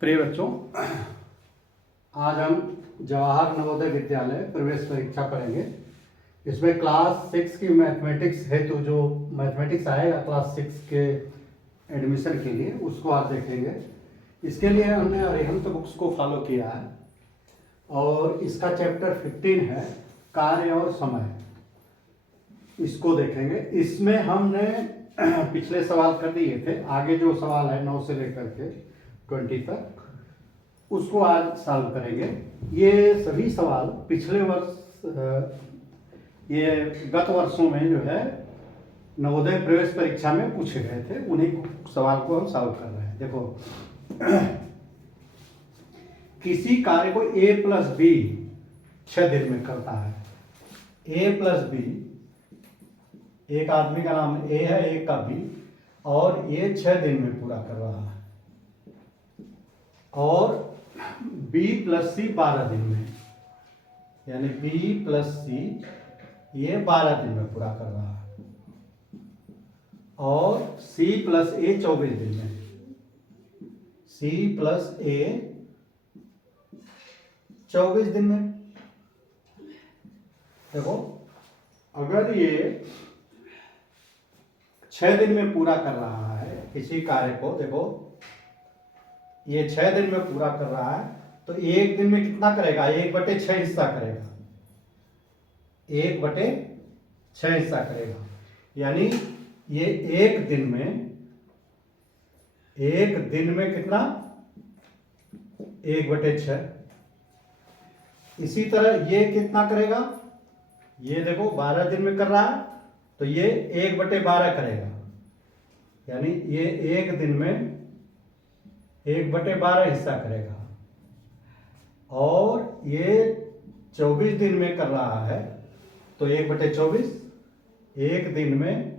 प्रिय बच्चों, आज हम जवाहर नवोदय विद्यालय प्रवेश परीक्षा पढ़ेंगे। इसमें क्लास 6 की मैथमेटिक्स हेतु जो मैथमेटिक्स आएगा क्लास 6 के एडमिशन के लिए उसको आज देखेंगे। इसके लिए हमने अरिहंत बुक्स को फॉलो किया है और इसका चैप्टर 15 है कार्य और समय, इसको देखेंगे। इसमें हमने पिछले सवाल कर दिए थे, आगे जो सवाल है 9 से लेकर के 20 तक उसको आज सॉल्व करेंगे। ये सभी सवाल पिछले वर्ष ये गत वर्षों में जो है नवोदय प्रवेश परीक्षा में पूछे गए थे, उन्हीं सवाल को हम सॉल्व कर रहे हैं। देखो, किसी कार्य को a प्लस बी 6 दिन में करता है। a प्लस बी, एक आदमी का नाम a है, एक का b, और ये 6 दिन में पूरा कर रहा है। और b प्लस सी 12 दिन में, यानी b प्लस सी ये 12 दिन में पूरा कर रहा है। और c प्लस ए 24 दिन में, c प्लस ए 24 दिन में। देखो, अगर ये 6 दिन में पूरा कर रहा है किसी कार्य को, देखो ये 6 दिन में पूरा कर रहा है तो एक दिन में कितना करेगा? 1/6 हिस्सा करेगा, 1/6 हिस्सा करेगा। यानी ये एक दिन में कितना? 1/6। इसी तरह ये कितना करेगा? ये देखो 12 दिन में कर रहा है तो ये 1/12 करेगा, यानी ये एक दिन में 1/12 हिस्सा करेगा। और ये 24 दिन में कर रहा है तो 1/24, एक दिन में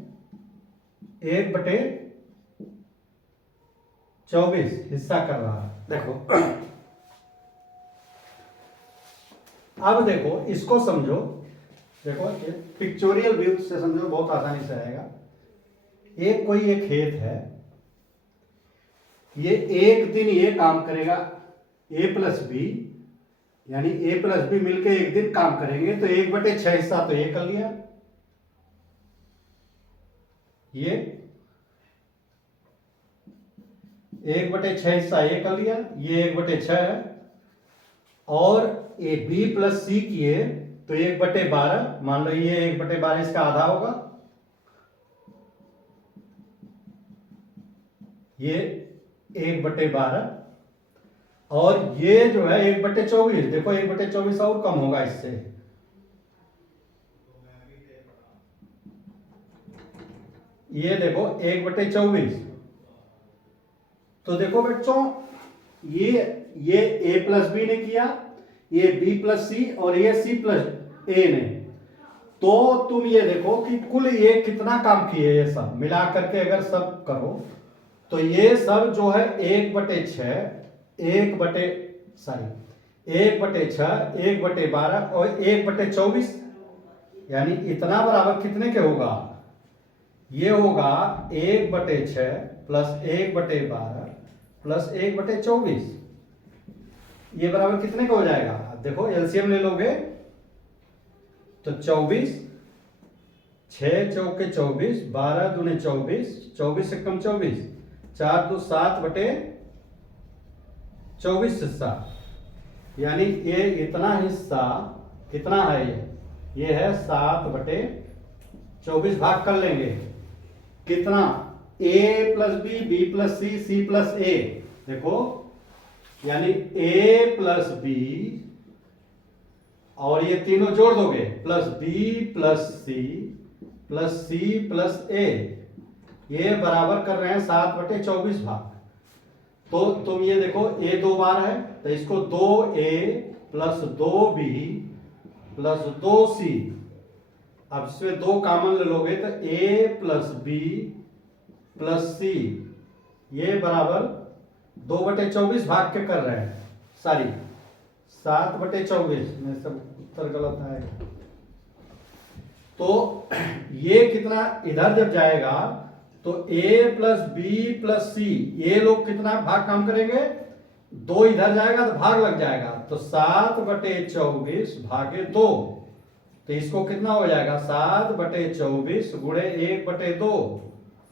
1/24 हिस्सा कर रहा है। देखो, अब देखो इसको समझो। देखो, पिक्चोरियल व्यू से समझो, बहुत आसानी से आएगा। कोई एक खेत है, ये एक दिन ये काम करेगा a प्लस बी, यानी a प्लस बी मिलकर एक दिन काम करेंगे तो 1/6 हिस्सा तो ये कर लिया, ये 1/6 हिस्सा ये कर लिया, ये 1/6 है। और ये b प्लस सी किए तो 1/12, मान लो ये 1/12 इसका आधा होगा, ये 1/12। और ये जो है 1/24, देखो 1/24 और कम होगा इससे, ये देखो 1/24। तो देखो बच्चों, ये a प्लस बी ने किया, ये b प्लस सी, और ये c प्लस ए ने। तो तुम ये देखो कि कुल ये कितना काम किए, ये सब मिला करके अगर सब करो तो ये सब जो है 1/6, 1/6, 1/12 और 1/24, यानी इतना बराबर कितने के होगा? ये होगा 1/6 प्लस 1/12 प्लस 1/24। ये बराबर कितने का हो जाएगा? देखो एलसीएम ले लोगे तो 24, 6 चौके 24, 12 दूने 24, 24 से कम 24, 4 2 7/24 हिस्सा। यानी ये इतना हिस्सा कितना है? ये है 7/24। भाग कर लेंगे कितना? a plus B, B plus C, C plus A. देखो, यानी a प्लस बी और ये तीनों जोड़ दोगे plus B plus C plus C plus A, ये बराबर कर रहे हैं 7/24 भाग। तो तुम ये देखो, a 2 बार है तो इसको 2a plus 2b plus 2c, अब इसमें 2 कॉमन ले लोगे तो a plus b plus c, ये बराबर 2/24 भाग के कर रहे हैं। सॉरी, 7/24 में सब उत्तर गलत है। तो ये कितना इधर जब जाएगा तो a प्लस बी प्लस सी, ये लोग कितना भाग काम करेंगे? दो इधर जाएगा तो भाग लग जाएगा, तो 7/24 भागे 2, तो इसको कितना हो जाएगा 7/24 गुणे 1/2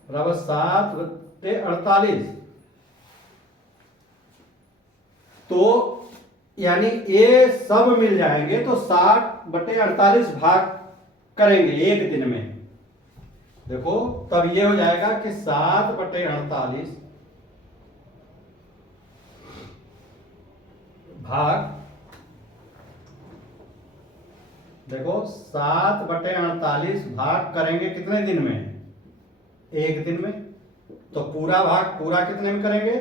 बराबर 7/48। तो यानी ये सब मिल जाएंगे तो 60/48 भाग करेंगे एक दिन में। देखो तब ये हो जाएगा कि 7/48 भाग, देखो 7/48 भाग करेंगे कितने दिन में, एक दिन में। तो पूरा भाग पूरा कितने में करेंगे,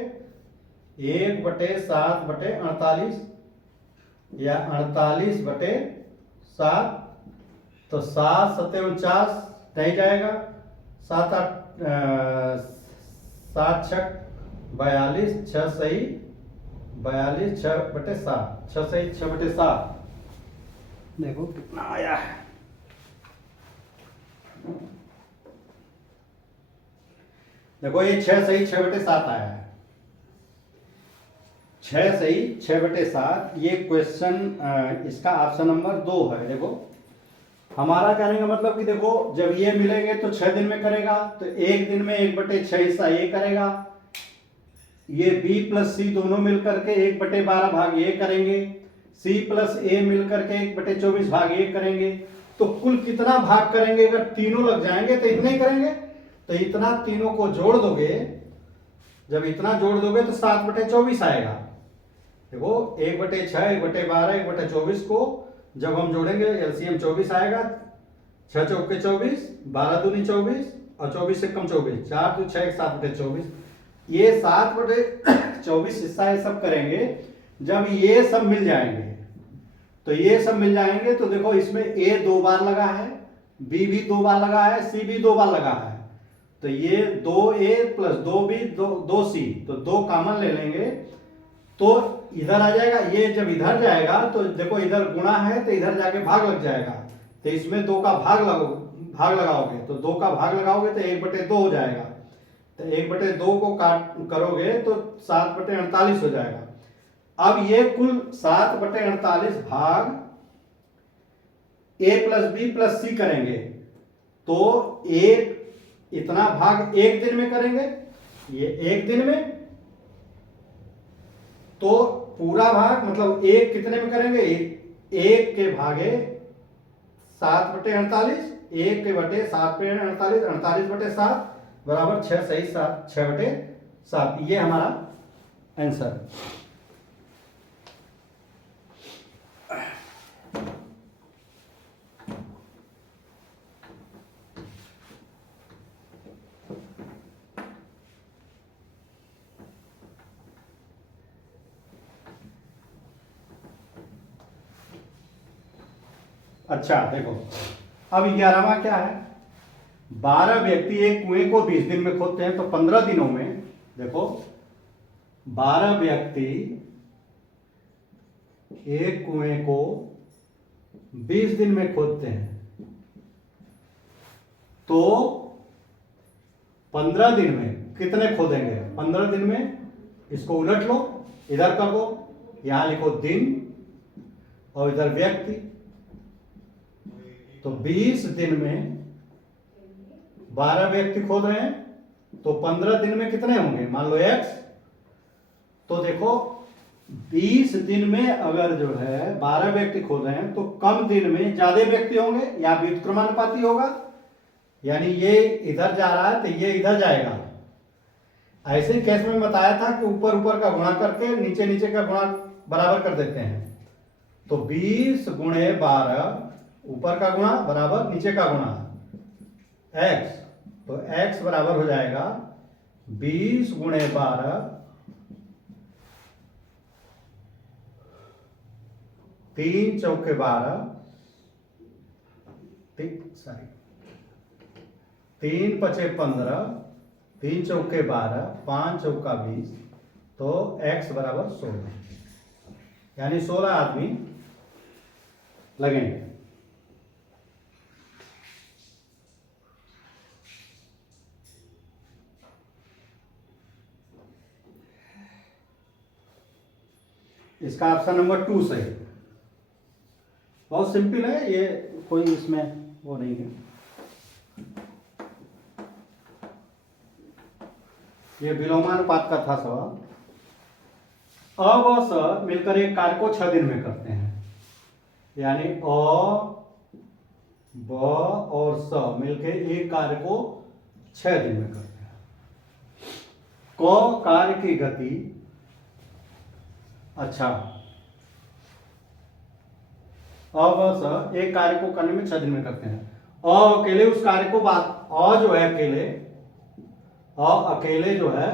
1/7/48 या 48/7। तो 7×7 = 49 नहीं जाएगा, 7×8 = 42, 6×6 = 42, 6/7, 6×6 = 6/7। देखो कितना आया है, देखो ये 6×6 = 6/7 आया है। 6×6 = 6/7 ये क्वेश्चन इसका ऑप्शन नंबर 2 है। देखो हमारा कहने का मतलब कि देखो जब ये मिलेंगे तो 6 दिन में करेगा, तो एक दिन में 1/6 हिस्सा ये करेगा, ये b + c दोनों मिलकर के 1/12 भाग ये करेंगे, c + a मिलकर के 1/24 भाग ये करेंगे। तो कुल कितना भाग करेंगे, अगर तीनों लग जाएंगे तो इतने ही करेंगे। तो इतना तीनों को जोड़ दोगे, जब इतना जोड़ दोगे तो 7/24 आएगा। देखो 1/6, 1/12, 1/24 को जब हम जोड़ेंगे एलसीएम 24 आएगा। 6 चौके 24, 12 दूनी 24 और 24 से कम 24, 4 2 6 7/24। ये 7/24 हिस्सा ये सब करेंगे। जब ये सब मिल जाएंगे, तो ये सब मिल जाएंगे तो देखो इसमें ए 2 बार लगा है, बी भी 2 बार लगा है, सी भी 2 बार लगा है। तो ये 2a + 2b 2c, तो 2 कॉमन ले लेंगे तो इधर आ जाएगा। ये जब इधर जाएगा तो देखो इधर गुणा है तो इधर जाके भाग लग जाएगा, तो इसमें 2 का भाग लगाओगे, तो 2 का भाग लगाओगे तो 1/2 हो जाएगा। तो 1/2 को काट करोगे तो 7/48 हो जाएगा। अब ये कुल 7/48 भाग a + b + c करेंगे, तो एक इतना भाग एक दिन में करेंगे, ये एक दिन में। तो पूरा भाग मतलब एक कितने में करेंगे, एक के भागे 7/48, 1 के बटे 7/48, 48/7 बराबर 6×7 = 6/7। ये हमारा आंसर। अच्छा देखो अब 11वां क्या है, 12 व्यक्ति एक कुएं को 20 दिन में खोदते हैं, तो 15 दिनों में, देखो 12 व्यक्ति एक कुएं को 20 दिन में खोदते हैं, तो 15 दिन में कितने खोदेंगे। 15 दिन में इसको उलट लो, इधर कर दो, यहां लिखो दिन और इधर व्यक्ति। तो 20 दिन में 12 व्यक्ति खोद रहे हैं, तो 15 दिन में कितने होंगे, मान लो x। तो देखो 20 दिन में अगर जो है 12 व्यक्ति खोद रहे हैं तो कम दिन में ज्यादा व्यक्ति होंगे या व्युत्क्रमानुपाती होगा, यानी ये इधर जा रहा है तो ये इधर जाएगा। ऐसे ही केस में बताया था कि ऊपर ऊपर का गुणा करके नीचे नीचे का गुणा बराबर कर देते हैं। तो 20 × 12 ऊपर का गुणा बराबर नीचे का गुणा x, तो x बराबर हो जाएगा 20 × 12, 3 चौके 12, 3 पचे 15, 3 चौके 12, 5 चौका 20, तो x बराबर 16, यानी 16 आदमी लगेंगे। इसका ऑप्शन नंबर 2 सही। बहुत सिंपल है ये, कोई इसमें वो नहीं है। ये विलोमानुपात का था सवाल। अ व स मिलकर एक कार्य को 6 दिन में करते हैं, यानी अ ब और स मिलकर एक कार्य को 6 दिन में करते हैं। क कार्य की गति, अच्छा अ व स एक कार्य को करने में 6 दिन में करते हैं। अकेले उस कार्य को जो है अकेले जो है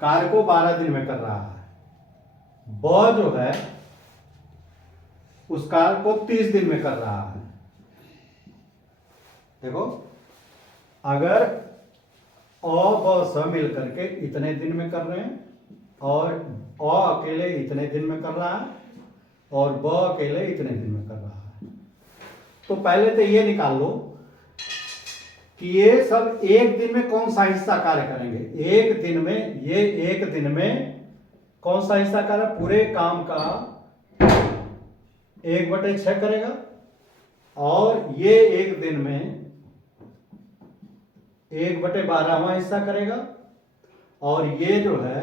कार्य को 12 दिन में कर रहा है। ब जो है उस कार्य को 30 दिन में कर रहा है। देखो, अगर अ ब स मिलकर के इतने दिन में कर रहे हैं और अ अकेले इतने दिन में कर रहा है और ब अकेले इतने दिन में कर रहा है, तो पहले तो ये निकाल लो कि ये सब एक दिन में कौन सा हिस्सा कार्य करेंगे। एक दिन में कौन सा हिस्सा कार्य, पूरे काम का 1/6 करेगा, और ये एक दिन में 1/12वां हिस्सा करेगा, और ये जो है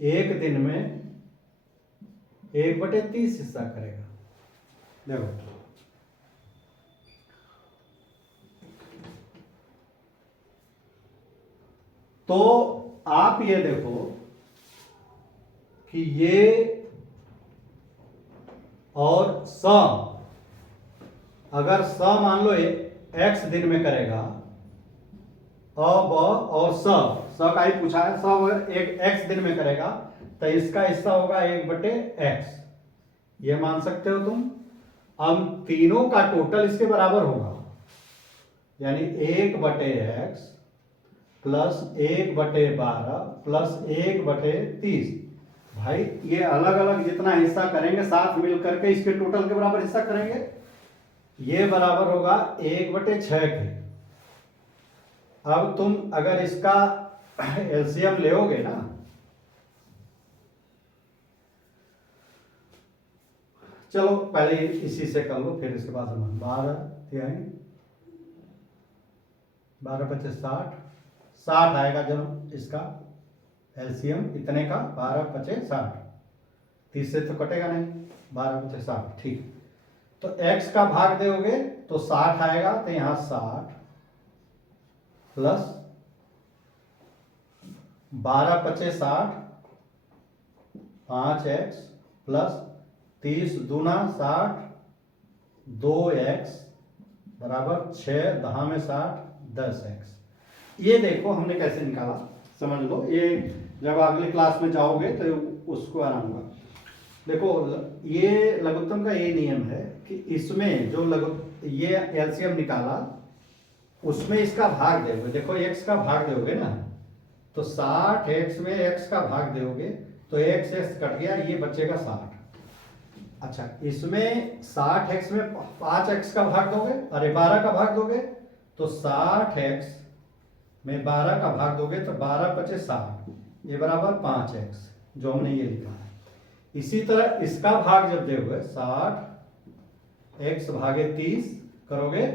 एक दिन में 1/30 हिस्सा करेगा। देखो, तो आप ये देखो कि ये और स, अगर स मान लो x दिन में करेगा, अ ब और स का ही पूछा है, स अगर एक x दिन में करेगा तो इसका हिस्सा होगा 1/x, ये मान सकते हो तुम। अब तीनों का टोटल इसके बराबर होगा, यानी 1/x प्लस 1/12 प्लस 1/30। भाई ये अलग अलग जितना हिस्सा करेंगे साथ मिलकर के इसके टोटल के बराबर हिस्सा करेंगे, ये बराबर होगा 1/6 के। अब तुम अगर इसका एलसीएम लेओगे ना, चलो पहले इसी से कर लो, फिर इसके बाद हम 12 5 60 60 आएगा जब इसका एलसीएम इतने का, 12 5 60, 30 से तो कटेगा नहीं, 12 5 60, ठीक। तो x का भाग दोगे तो 60 आएगा, तो यहां 60 प्लस 12 5 60 5x प्लस 30 दूना 60 2x बराबर 6 10 में 60 10x। ये देखो हमने कैसे निकाला, समझ लो। ये जब अगली क्लास में जाओगे तो उसको आराम होगा। देखो, ये लघुत्तम का ये नियम है कि इसमें जो ये एलसीएम निकाला उसमें इसका भाग दोगे। देखो x का भाग दोगे ना, तो 60x में x का भाग दोगे तो x कट गया, ये बचेगा 60। अच्छा, इसमें 60x में 5x का भाग दोगे, अरे 12 का भाग दोगे, तो 60x में 12 का भाग दोगे तो 12 5 60, ये बराबर 5x, जो हमने ये लिखा है। इसी तरह इसका भाग जब दोगे 60x भागे 30 करोगे,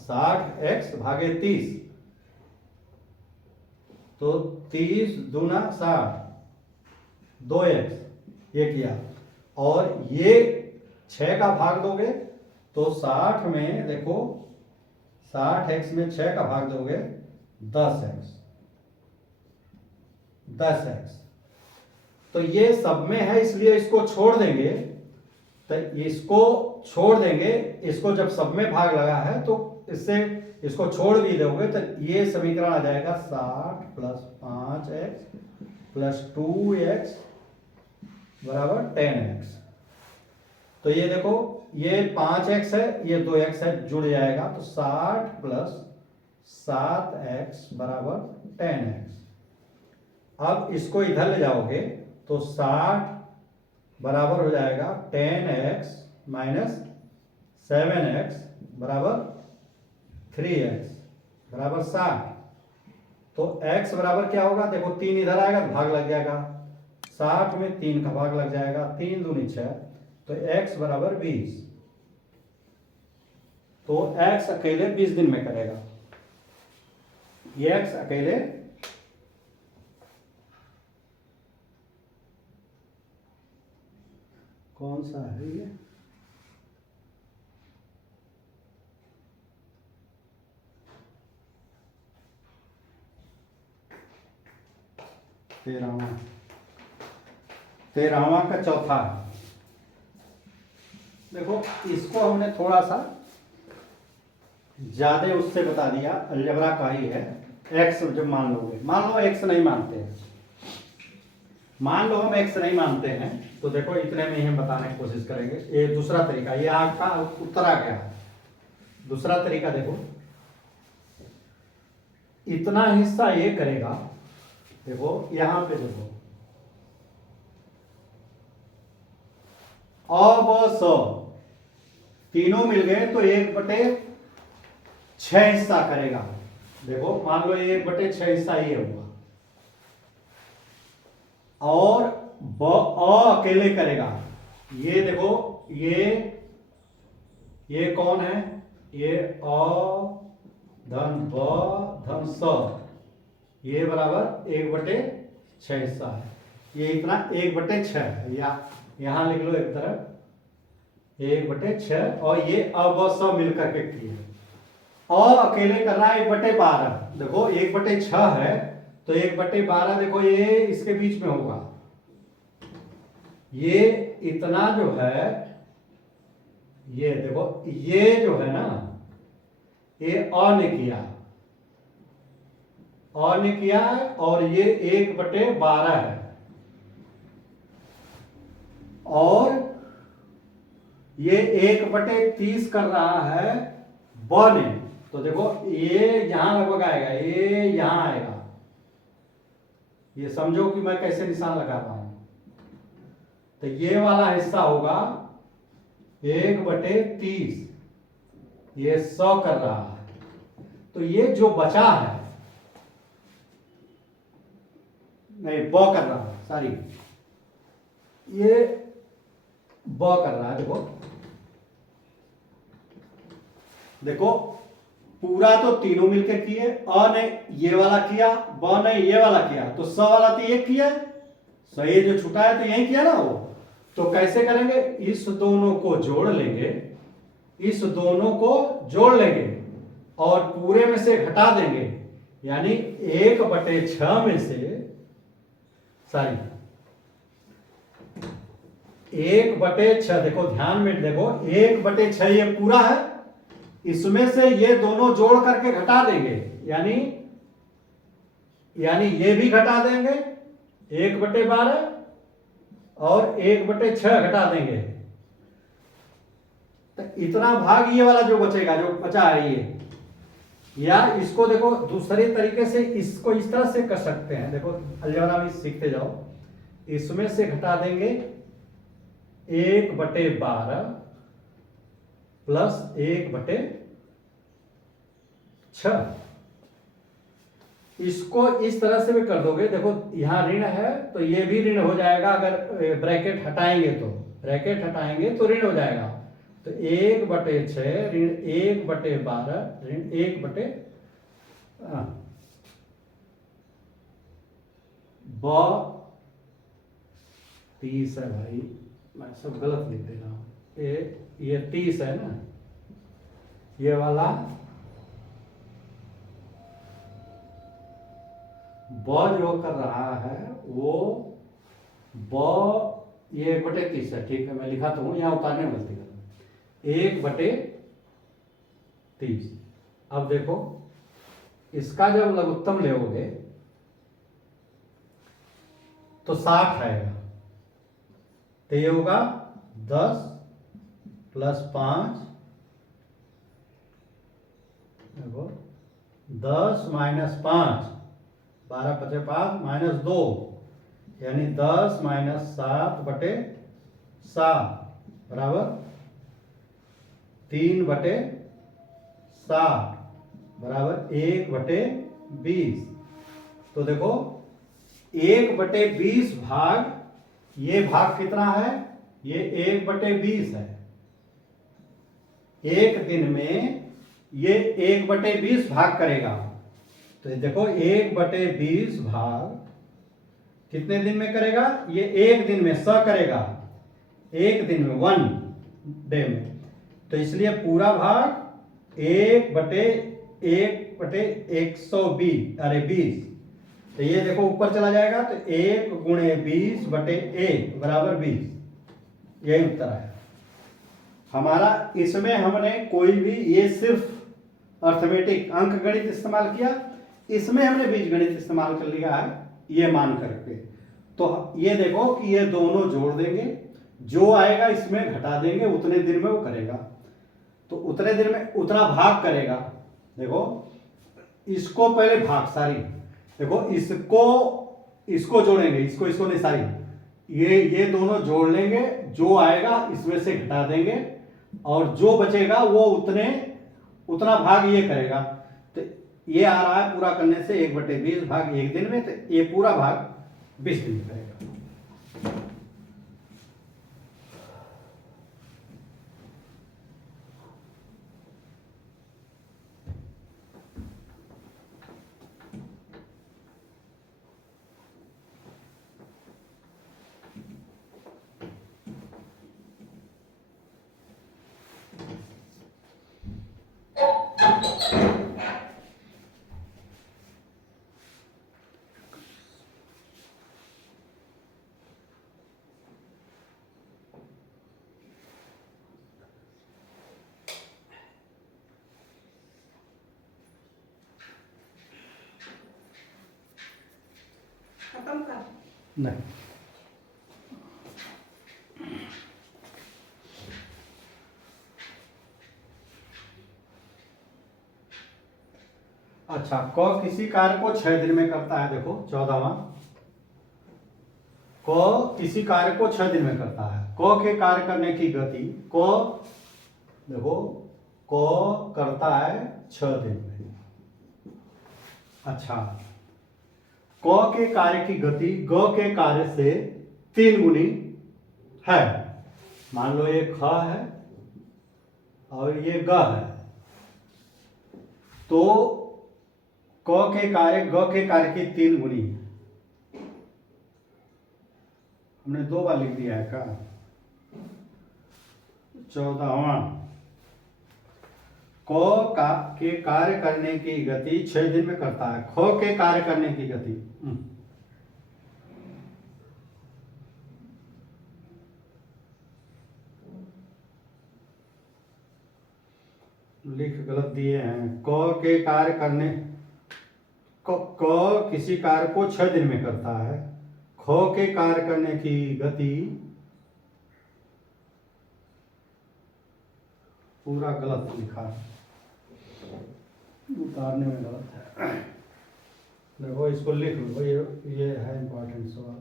60x भागे 30 तो 30 दूना 60 2x, ये किया। और ये 6 का भाग दोगे तो 60 में देखो 60x में 6 का भाग दोगे 10x, तो ये सब में है इसलिए इसको छोड़ देंगे, तो इसको छोड़ देंगे, इसको जब सब में भाग लगा है तो इससे इसको छोड़ भी दोगे तो ये समीकरण आ जाएगा 60 प्लस 5x प्लस 2x बराबर 10x। तो ये देखो, ये 5x है, ये 2x है, जुड़ जाएगा, तो 60 प्लस 7x बराबर 10x। अब इसको इधर ले जाओगे तो 60 बराबर हो जाएगा 10x माइनस 7x बराबर 3x बराबर 60। तो x बराबर क्या होगा, देखो 3 इधर आएगा तो भाग लग जाएगा, 60 में 3 का भाग लग जाएगा, 3 दूनी 6, तो x बराबर 20। तो x अकेले 20 दिन में करेगा, ये x अकेले कौन सा है ये, तेरहवां का चौथा है। देखो इसको हमने थोड़ा सा ज्यादा उससे बता दिया, अलजबरा का ही है। x जब मान लोगे, मान लो x नहीं मानते हैं, मान लो हम x नहीं मानते हैं, तो देखो इतने में ही हम बताने की कोशिश करेंगे। ये दूसरा तरीका, ये आपका उत्तर आ गया। दूसरा तरीका देखो, इतना हिस्सा ये करेगा, देखो यहां पे देखो, अब स तीनों मिल गए तो 1/6 हिस्सा करेगा। देखो मान लो 1/6 हिस्सा ये हुआ, और अकेले करेगा। ये देखो ये कौन है, ये अ धन ब धन स, ये बराबर 1/6 हिस्सा है। ये इतना 1/6 है, या यहां लिख लो एक तरफ 1/6, और ये अब स मिलकर के किए। अकेले कर रहा है 1/12। देखो 1/6 है तो 1/12 देखो ये इसके बीच में होगा। ये इतना जो है, ये देखो ये जो है ना, ये अ ने किया है, और ये 1/12 है, और ये 1/30 कर रहा है ब ने। तो देखो ये यहां लगभग आएगा, ये यहां आएगा। ये समझो कि मैं कैसे निशान लगा रहा हूं। तो ये वाला हिस्सा होगा 1/30, ये 100 कर रहा है। तो ये जो बचा है, नहीं ब कर रहा है, सॉरी, ये ब कर रहा है। देखो पूरा तो तीनों मिलकर किए, अ ने ये वाला किया, ब ने ये वाला किया, तो स वाला तो ये किया, सो ये जो छूटा है तो यही किया ना वो। तो कैसे करेंगे, इस दोनों को जोड़ लेंगे, इस दोनों को जोड़ लेंगे और पूरे में से घटा देंगे, यानी 1/6 में से, सॉरी 1/6, देखो ध्यान में देखो 1/6 ये पूरा है, इसमें से ये दोनों जोड़ करके घटा देंगे, यानी ये भी घटा देंगे 1/12 और 1/6 घटा देंगे। तो इतना भाग ये वाला जो बचेगा, जो बचा है ये, या इसको देखो दूसरे तरीके से इसको इस तरह से कर सकते हैं। देखो अलजेब्रा भी सीखते जाओ, इसमें से घटा देंगे 1/12 प्लस 1/6। इसको इस तरह से भी कर दोगे, देखो यहां ऋण है तो ये भी ऋण हो जाएगा, अगर ब्रैकेट हटाएंगे तो ऋण हो जाएगा। तो 1/6 ऋण 1/12 ऋण 30 है भाई, मैं सब गलत लिख दे रहा हूं। ये 30 है ना, ये वाला ब जो कर रहा है वो ये 1/30 है, ठीक है, मैं लिखा तो हूं, यहां उतारने में गलती कर, 1/30। अब देखो इसका जब लघुत्तम लेोगे तो 60 आएगा, तो ये होगा 10 प्लस 5, देखो 10 माइनस 5, 12 × 5 माइनस 2, यानी 10 माइनस 7/7 बराबर 3/7 बराबर 1/20। तो देखो 1/20 भाग ये भाग कितना है, ये 1/20 है। एक दिन में ये 1/20 भाग करेगा। तो ये देखो 1/20 भाग कितने दिन में करेगा, ये एक दिन में करेगा, एक दिन में 1 डे में। तो इसलिए पूरा भाग 1/1/120 अरे 20। तो ये देखो ऊपर चला जाएगा, तो 1 × 20/1 बराबर 20। यही उत्तर है हमारा। इसमें हमने कोई भी, ये सिर्फ अर्थमेटिक अंक गणित इस्तेमाल किया, इसमें हमने बीजगणित इस्तेमाल कर लिया है ये मान करके। तो ये देखो कि ये दोनों जोड़ देंगे, जो आएगा इसमें घटा देंगे, उतने दिन में वो करेगा। तो उतने दिन में उतना भाग करेगा। देखो इसको पहले भाग सारी, देखो इसको जोड़ेंगे, इसको नहीं सारी, ये दोनों जोड़ लेंगे, जो आएगा इसमें से घटा देंगे, और जो बचेगा वो उतना भाग ये करेगा। तो ये आ रहा है पूरा करने से 1/20 भाग एक दिन में, तो ये पूरा भाग 20 दिन में करेगा। खत्म कर। नहीं, अच्छा, क किसी कार्य को 6 दिन में करता है। देखो 14वां, क किसी कार्य को 6 दिन में करता है। क के कार्य करने की गति, क देखो क करता है 6 दिन में। अच्छा, क के कार्य की गति ग के कार्य से 3 गुनी है। मान लो ये ख है और ये ग है, तो क के कार्य ग के कार्य की 3 गुनी है। हमने 2 बार लिख दिया है का। 14वां, क के कार्य करने की गति 6 दिन में करता है। ख के कार्य करने की गति लिख गलत दिए हैं। क के कार्य करने क किसी कार्य को 6 दिन में करता है। ख के कार्य करने की गति पूरा गलत लिखा है, उतारने में गलत है। देखो इसको लिख लो, ये है इंपॉर्टेंट सवाल।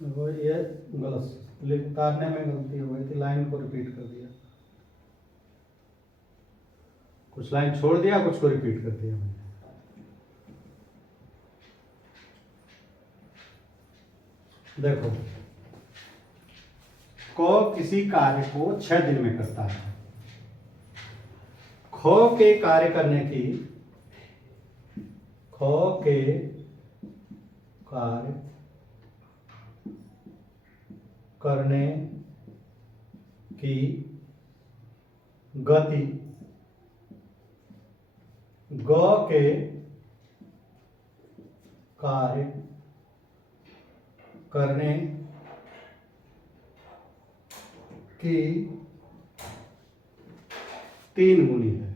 देखो ये गलत, उतारने में गलती हो गई थी, लाइन को रिपीट कर दिया, कुछ लाइन छोड़ दिया, कुछ को रिपीट कर दिया मैंने। देखो क किसी कार्य को 6 दिन में करता है। ख के कार्य करने की, ख के कार्य करने की गति ग के कार्य करने की 3 गुनी है।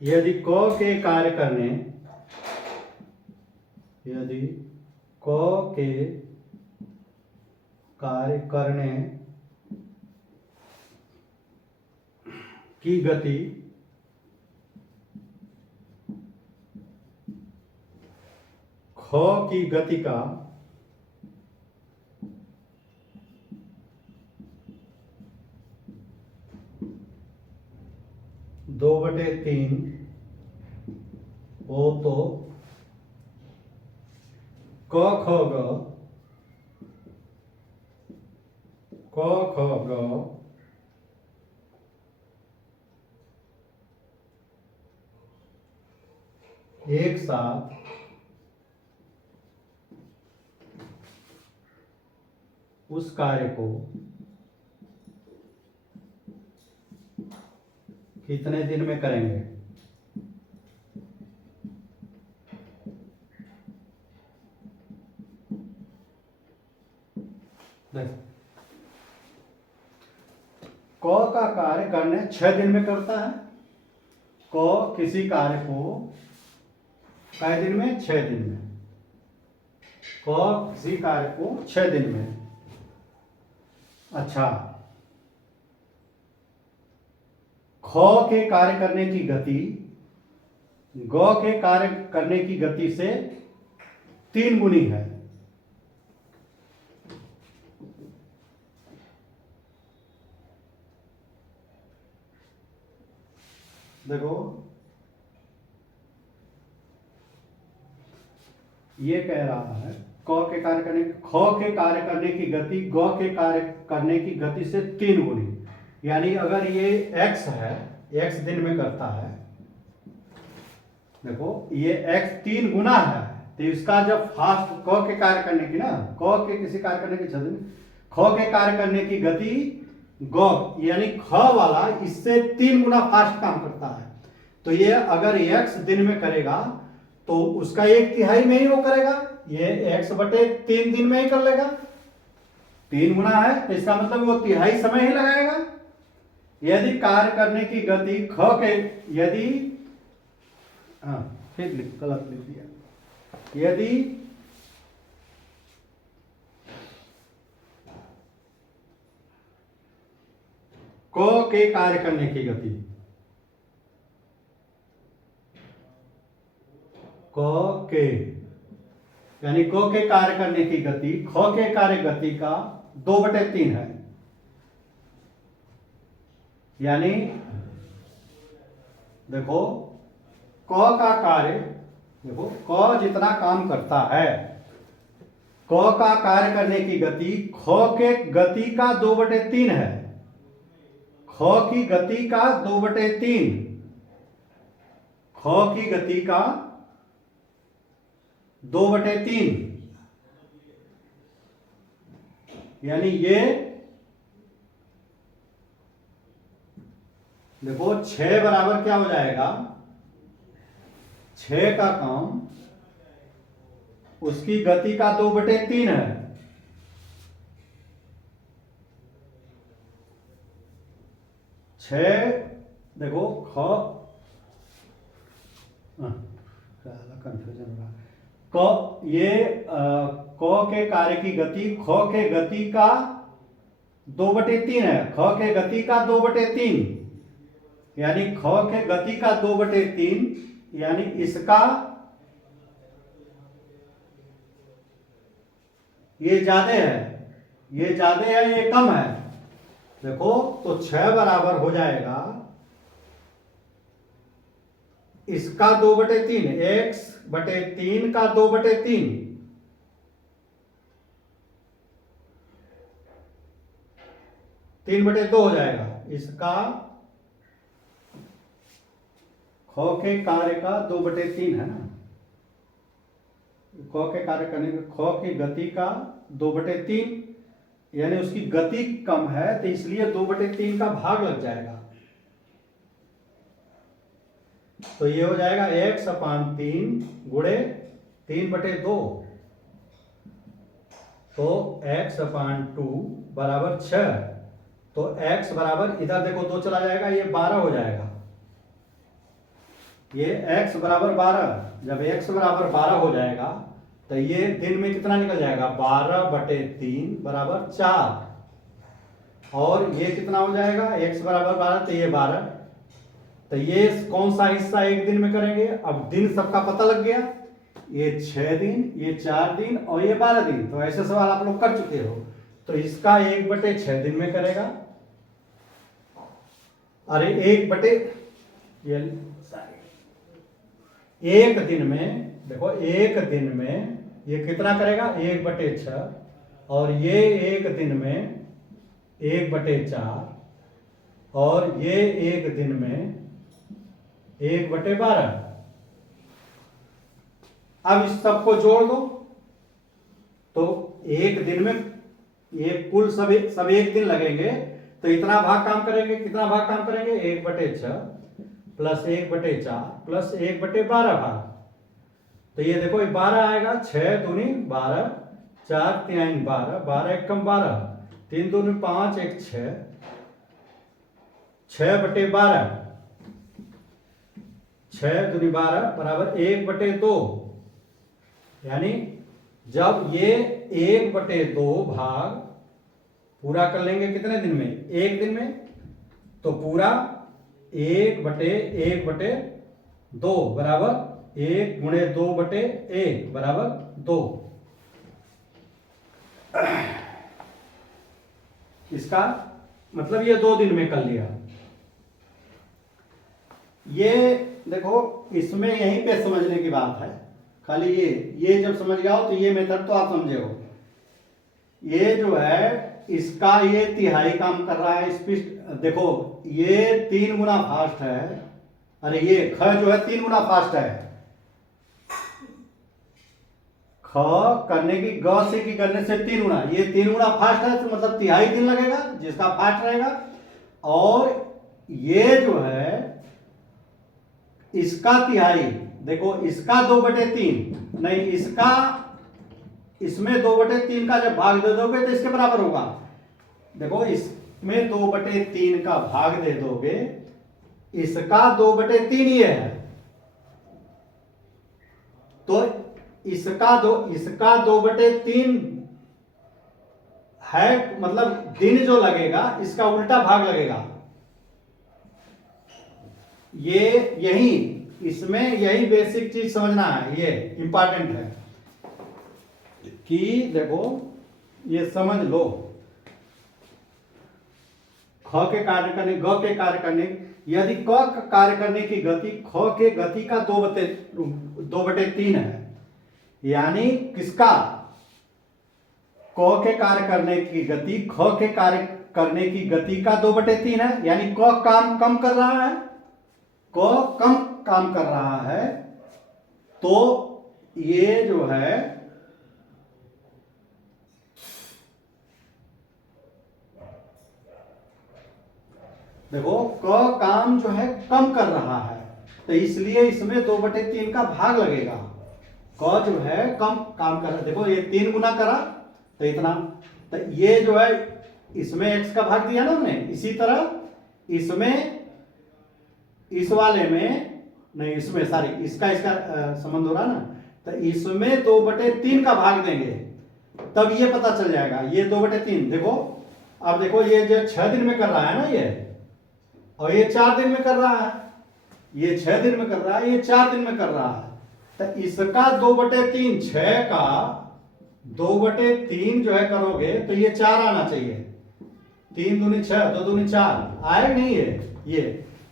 यदि क के कार्य करने, यदि क के कार्य करने की गति ख की गति का 2/3 हो तो क ख ग एक साथ उस कार्य को कितने दिन में करेंगे? देखो, क का कार्य करने 6 दिन में करता है। क किसी कार्य को कै दिन में? 6 दिन में। क किसी कार्य को 6 दिन में। अच्छा, ख के कार्य करने की गति ग के कार्य करने की गति से 3 गुनी है। देखो, ये कह रहा है क के कार्य करने ख के कार्य करने की गति ग के कार्य करने की गति से 3 गुनी। यानी अगर ये x है, x दिन में करता है, देखो ये x 3 गुना है, तो इसका जब फास्ट क के कार्य करने की ना, क के किसी कार्य करने की छदन ख के कार्य करने की गति ग यानी ख वाला इससे 3 गुना फास्ट काम करता है। तो ये अगर x दिन में करेगा तो उसका 1/3 में ही वो करेगा, ये x/3 दिन में ही कर लेगा। 3 गुना है तो इसका मतलब वो 1/3 समय ही लगाएगा। यदि कार्य करने की गति ख के यदि फिर गलत लिख दिया। यदि क के कार्य करने की गति क के यानी क के कार्य करने की गति ख के कार्य गति का 2/3 है। यानी देखो क का कार्य, देखो क जितना काम करता है, क का कार्य करने की गति ख के गति का 2/3 है। ख की गति का 2/3, ख की गति का 2/3, यानी ये देखो 6 बराबर क्या हो जाएगा? 6 का काम उसकी गति का 2/3 है। देखो कंफ्यूजन हो रहा। क के कार्य की गति ख के गति का 2/3 है। ख के गति का 2/3 यानी ख के गति का 2/3 यानी इसका ये ज्यादा है, ये ज्यादा है, ये कम है। देखो तो 6 बराबर हो जाएगा इसका 2/3, x/3 का 2/3, तीन बटे दो हो जाएगा। इसका ख के कार्य का 2/3 है ना, ख के कार्य करने के ख की गति का 2/3 यानी उसकी गति कम है तो इसलिए 2/3 का भाग लग जाएगा। तो ये हो जाएगा x/3 गुणे 3/2, तो x/2 बराबर 6। तो x बराबर इधर देखो 2 चला जाएगा, ये 12 हो जाएगा। ये x बराबर 12, जब x बराबर 12 हो जाएगा तो ये दिन में कितना निकल जाएगा? 12/3 बराबर 4। और ये कितना हो जाएगा? x बराबर 12 तो ये 12। तो ये कौन सा हिस्सा एक दिन में करेंगे? अब दिन सबका पता लग गया, ये 6 दिन, ये 4 दिन और ये 12 दिन। तो ऐसे सवाल आप लोग कर चुके हो। तो इसका 1/6 दिन में करेगा। अरे 1/, ये एक दिन में देखो, एक दिन में ये कितना करेगा 1/6, और ये एक दिन में 1/4, और ये एक दिन में 1/12। अब इस सबको जोड़ दो तो एक दिन में ये कुल सब एक दिन लगेंगे, तो इतना भाग काम करेंगे। कितना भाग काम करेंगे 1/6 प्लस 1/4 प्लस 1/12 भाग। तो ये देखो 12 आएगा, 6 दूनी 12, 4 3 12, 12 एकम 12, 3 दूनी 5, 1 6, 6/12, 6 दूनी 12 बराबर 1/2। यानी जब ये 1/2 भाग पूरा कर लेंगे कितने दिन में, एक दिन में, तो पूरा 1/1/2 बराबर 1 गुणे 2/1 बराबर 2। इसका मतलब ये 2 दिन में कर लिया। ये देखो इसमें यहीं पे समझने की बात है। खाली ये जब समझ गया हो तो ये मेथड तो आप समझे हो। ये जो है इसका ये तिहाई काम कर रहा है। स्पीड देखो ये 3 गुना फास्ट है। अरे ये ख जो है 3 गुना फास्ट है। ख करने की ग से की करने से 3 गुना, ये 3 गुना फास्ट है, तो मतलब तिहाई दिन लगेगा जिसका फास्ट रहेगा। और ये जो है इसका तिहाई, देखो इसका 2/3 नहीं, इसका इसमें 2/3 का जब भाग दे दोगे तो इसके बराबर होगा। देखो इसमें 2/3 का भाग दे दोगे, इसका 2/3 ये है, तो इसका 2/3 है, मतलब दिन जो लगेगा इसका उल्टा भाग लगेगा। ये यही इसमें यही बेसिक चीज समझना है, ये इंपॉर्टेंट है कि देखो ये समझ लो, ख के कार्य करने, ग के कार्य करने, यदि क कार्य करने की गति ख के गति का 2/3 है, यानी किसका, क के कार्य करने की गति ख के कार्य करने की गति का 2/3 है, यानी क काम कम कर रहा है, क कम काम कर रहा है, तो ये जो है देखो क काम जो है कम कर रहा है, तो इसलिए इसमें 2/3 का भाग लगेगा। क जो है कम काम कर रहा है, देखो ये 3 गुना करा तो इतना, तो ये जो है इसमें x का भाग दिया ना हमने, इसी तरह इसमें इस वाले में नहीं, इसमें सॉरी इसका संबंध हो रहा ना, तो इसमें 2/3 का भाग देंगे तब ये पता चल जाएगा। ये 2/3 देखो, अब देखो ये जो 6 दिन में कर रहा है ना ये, और ये 4 दिन में कर रहा है, ये 6 दिन में कर रहा है, ये 4 दिन में कर रहा है, तो इसका 2/3, 6 का 2/3 जो है करोगे तो ये 4 आना चाहिए। 3 दूनी 6, 2 दूनी 4 आएगा नहीं ये,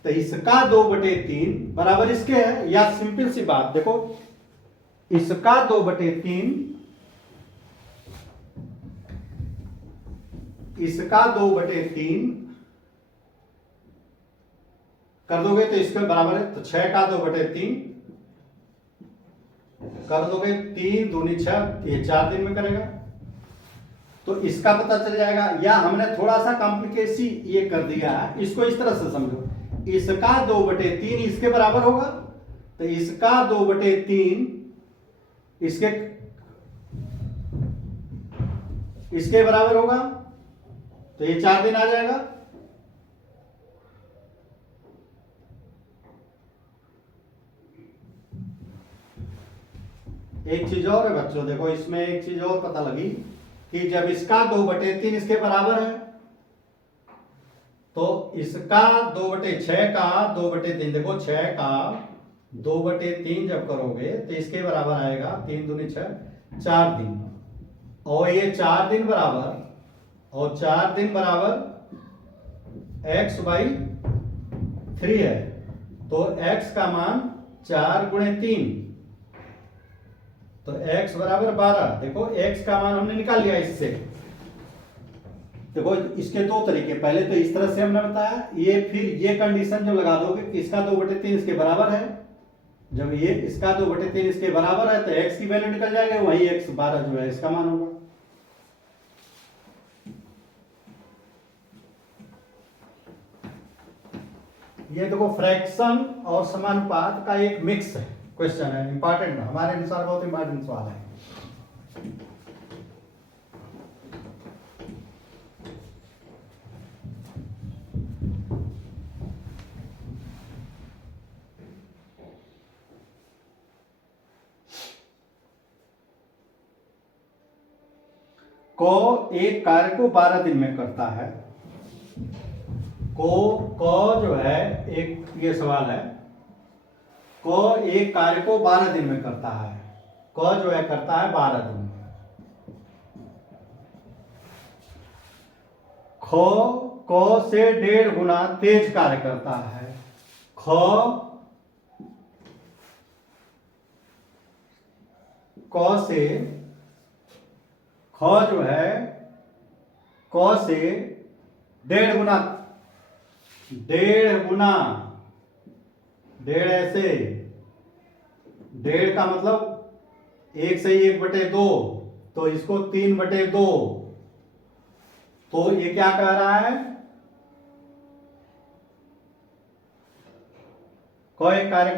तो इसका 2/3 बराबर इसके है। या सिंपल सी बात देखो, इसका 2/3, इसका 2/3 कर दोगे तो इसके बराबर है, तो 6 का 2/3 कर दोगे, 3 दूनी 6, ये 4 दिन में करेगा, तो इसका पता चल जाएगा। या हमने थोड़ा सा कॉम्प्लिकेसी ये कर दिया है, इसको इस तरह से समझो, इसका 2/3 इसके बराबर होगा, तो इसका 2/3 इसके बराबर होगा, तो ये 4 दिन आ जाएगा। एक चीज और है बच्चों, देखो इसमें एक चीज और पता लगी कि जब इसका 2/3 इसके बराबर है, तो इसका 2/6 का 2/3, देखो 6 का 2/3 जब करोगे तो इसके बराबर आएगा 3 दूनी 6, 4 दिन। और ये 4 दिन बराबर, और 4 दिन बराबर x/3 है। तो x का मान 4 × 3, तो x बराबर 12। देखो x का मान हमने निकाल लिया इससे। देखो इसके दो तरीके, पहले तो इस तरह से हमने बताया, ये फिर ये कंडीशन जो लगा दोगे कि इसका 2/3 इसके बराबर है, जब ये इसका 2/3 इसके बराबर है तो x की वैल्यू निकल जाएगी, वही x 12 जो है इसका मान होगा। ये देखो फ्रैक्शन और समानुपात का एक मिक्स है क्वेश्चन है, इंपॉर्टेंट हमारे अनुसार बहुत इंपॉर्टेंट सवाल है। को एक कार्य को 12 दिन में करता है। को जो है एक, ये सवाल है, को एक कार्य को 12 दिन में करता है। को जो है करता है 12 दिन में। को से 1.5 गुना तेज कार्य करता है। को से जो है को से 1.5 गुना, 1.5 गुना, 1.5 ऐसे, 1.5 का मतलब 1 से 1/2, तो इसको 3/2। तो ये क्या कह रहा है, कोई कार्य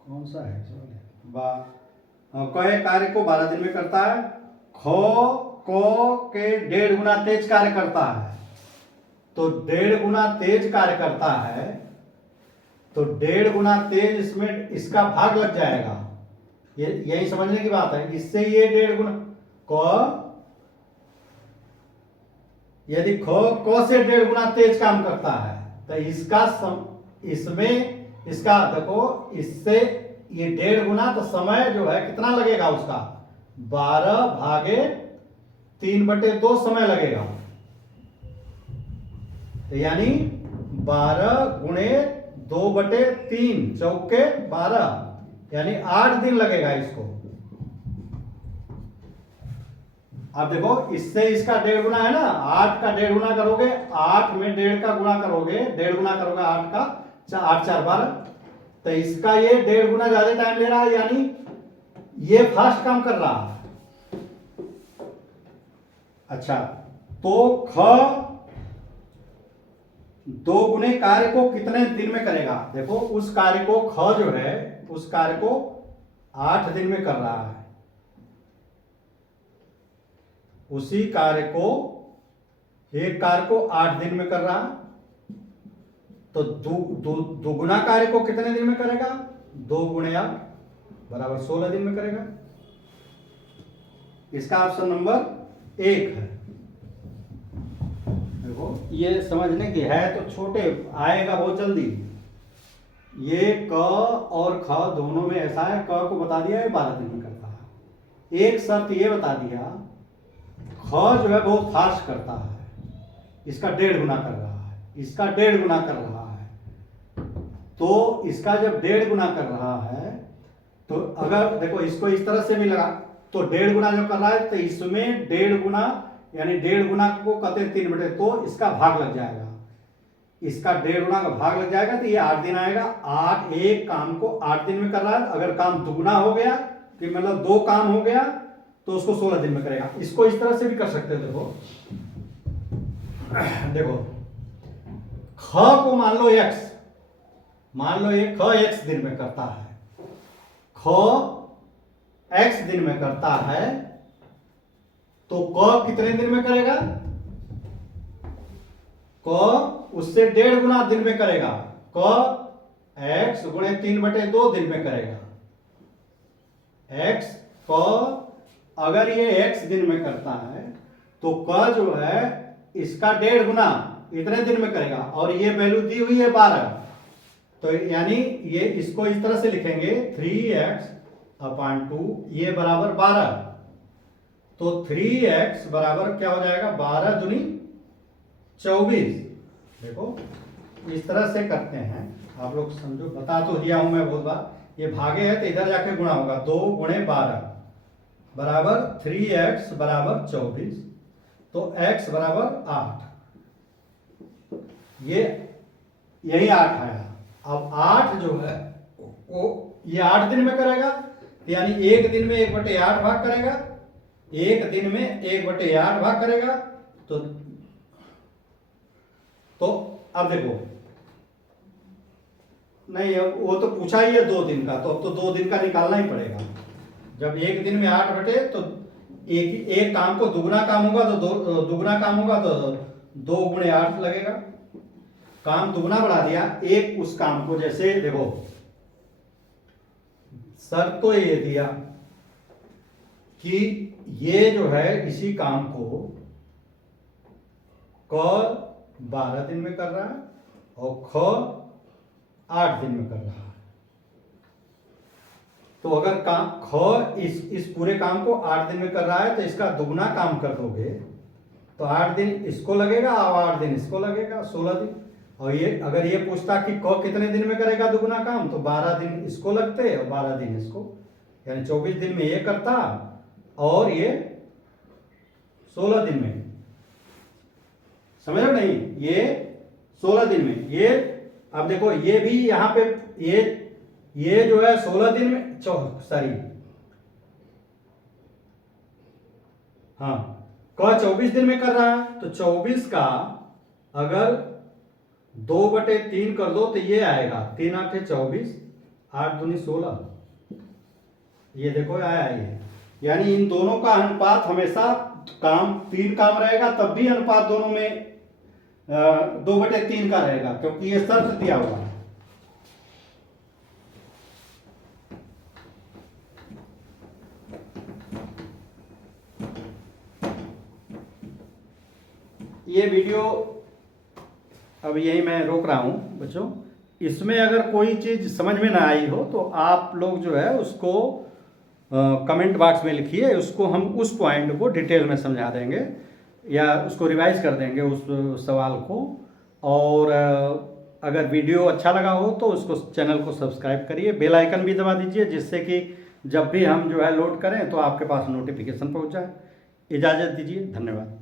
कौन सा है, कोई कार्य को 12 दिन में करता है। को के 1.5 गुना तेज कार्य करता है। तो 1.5 गुना तेज कार्य करता है, तो 1.5 गुना तेज इसमें इसका भाग लग जाएगा। ये यही समझने की बात है। इससे ये 1.5 गुना यदि को से 1.5 गुना तेज काम करता है तो इसका इसमें इसका देखो, इससे ये 1.5 गुना, तो समय जो है कितना लगेगा उसका, 12/3/2 समय लगेगा। तो यानी 12 गुणे 2/3 चौके 12, यानी 8 दिन लगेगा इसको। अब देखो इससे इसका 1.5 गुना है ना, 8 का 1.5 गुना करोगे, 8 में 1.5 का गुणा करोगे, 1.5 गुना करोगे 8 का, 8 4 12, तो इसका ये 1.5 गुना ज्यादा टाइम ले रहा है, यानी ये फास्ट काम कर रहा है। अच्छा, तो ख 2 गुने कार्य को कितने दिन में करेगा। देखो उस कार्य को ख जो है उस कार्य को 8 दिन में कर रहा है, उसी कार्य को, एक कार्य को 8 दिन में कर रहा है। तो दुगुना कार्य को कितने दिन में करेगा, 2 गुणे 8 बराबर 16 दिन में करेगा। इसका ऑप्शन नंबर 1 है। देखो ये समझने की है तो छोटे आएगा बहुत जल्दी। ये क और ख दोनों में ऐसा है, क को बता दिया ये 12 दिन में करता है। एक शर्त ये बता दिया, ख जो है बहुत फास्ट करता है, इसका 1.5 गुना कर रहा है, इसका 1.5 गुना कर रहा है। तो इसका जब 1.5 गुना कर रहा है, तो अगर देखो इसको इस तरह से भी लगा, तो 1.5 गुना जो कर रहा है तो इसमें 1.5 गुना, यानी 1.5 गुना को कहते हैं 3/2, तो इसका भाग लग जाएगा, इसका 1.5 गुना का भाग लग जाएगा, तो ये 8 दिन आएगा। 8 एक काम को 8 दिन में कर रहा है। अगर काम दुगुना हो गया कि मतलब 2 काम हो गया तो उसको 16 दिन में करेगा। इसको इस तरह से भी कर सकते हो। देखो ख को मान लो x, मान लो ये ख x दिन में करता है, ख x दिन में करता है, तो क कितने दिन में करेगा, क उससे 1.5 गुना दिन में करेगा, क x गुणे 3/2 दिन में करेगा। x क अगर ये x दिन में करता है तो क जो है इसका 1.5 गुना इतने दिन में करेगा, और ये वैल्यू दी हुई है 12, तो यानी ये इसको इस तरह से लिखेंगे 3x/2 ये बराबर 12। तो 3x बराबर क्या हो जाएगा 12 दूनी 24। देखो इस तरह से करते हैं, आप लोग समझो, बता तो दिया हूं मैं बहुत बार। ये भागे है तो इधर जाके गुणा होगा, 2 × 12 बराबर 3x बराबर 24। तो x बराबर 8, ये यही 8 आया। अब 8 जो है वो ये 8 दिन में करेगा, यानी एक दिन में 1/8 भाग करेगा, एक दिन में 1/8 भाग करेगा। तो अब देखो, नहीं अब वो तो पूछा ही है 2 दिन का, तो अब तो 2 दिन का निकालना ही पड़ेगा। जब एक दिन में 8 बटे, तो एक काम को दुगना काम होगा तो दुगना काम होगा तो 2 × 8 लगेगा। काम दुगना बढ़ा दिया, एक उस काम को, जैसे देखो शर्त तो ये दिया कि ये जो है इसी काम को क 12 दिन में कर रहा है और ख 8 दिन में कर रहा है। तो अगर काम ख इस पूरे काम को 8 दिन में कर रहा है तो इसका दुगना काम कर दोगे तो 8 दिन इसको लगेगा और 8 दिन इसको लगेगा, 16 दिन। और ये अगर ये पूछता कि क कितने दिन में करेगा दुगना काम, तो 12 दिन इसको लगते और 12 दिन इसको, यानी 24 दिन में ये करता और ये 16 दिन में। समझ रहे नहीं, ये 16 दिन में। ये अब देखो ये भी यहाँ पे ये जो है 16 दिन में सॉरी हाँ क 24 दिन में कर रहा है, तो 24 का अगर 2/3 कर दो तो ये आएगा 3 × 8 = 24, 8 दूनी 16। ये देखो आया ये, यानी इन दोनों का अनुपात हमेशा काम 3 काम रहेगा, तब भी अनुपात दोनों में 2/3 का रहेगा, क्योंकि ये शर्त दिया हुआ है। ये वीडियो अब यही मैं रोक रहा हूँ बच्चों। इसमें अगर कोई चीज़ समझ में ना आई हो तो आप लोग जो है उसको कमेंट बॉक्स में लिखिए, उसको हम उस पॉइंट को डिटेल में समझा देंगे या उसको रिवाइज कर देंगे उस सवाल को। और अगर वीडियो अच्छा लगा हो तो उसको चैनल को सब्सक्राइब करिए, बेल आइकन भी दबा दीजिए, जिससे कि जब भी हम जो है लोड करें तो आपके पास नोटिफिकेशन पहुंच जाए। इजाज़त दीजिए, धन्यवाद।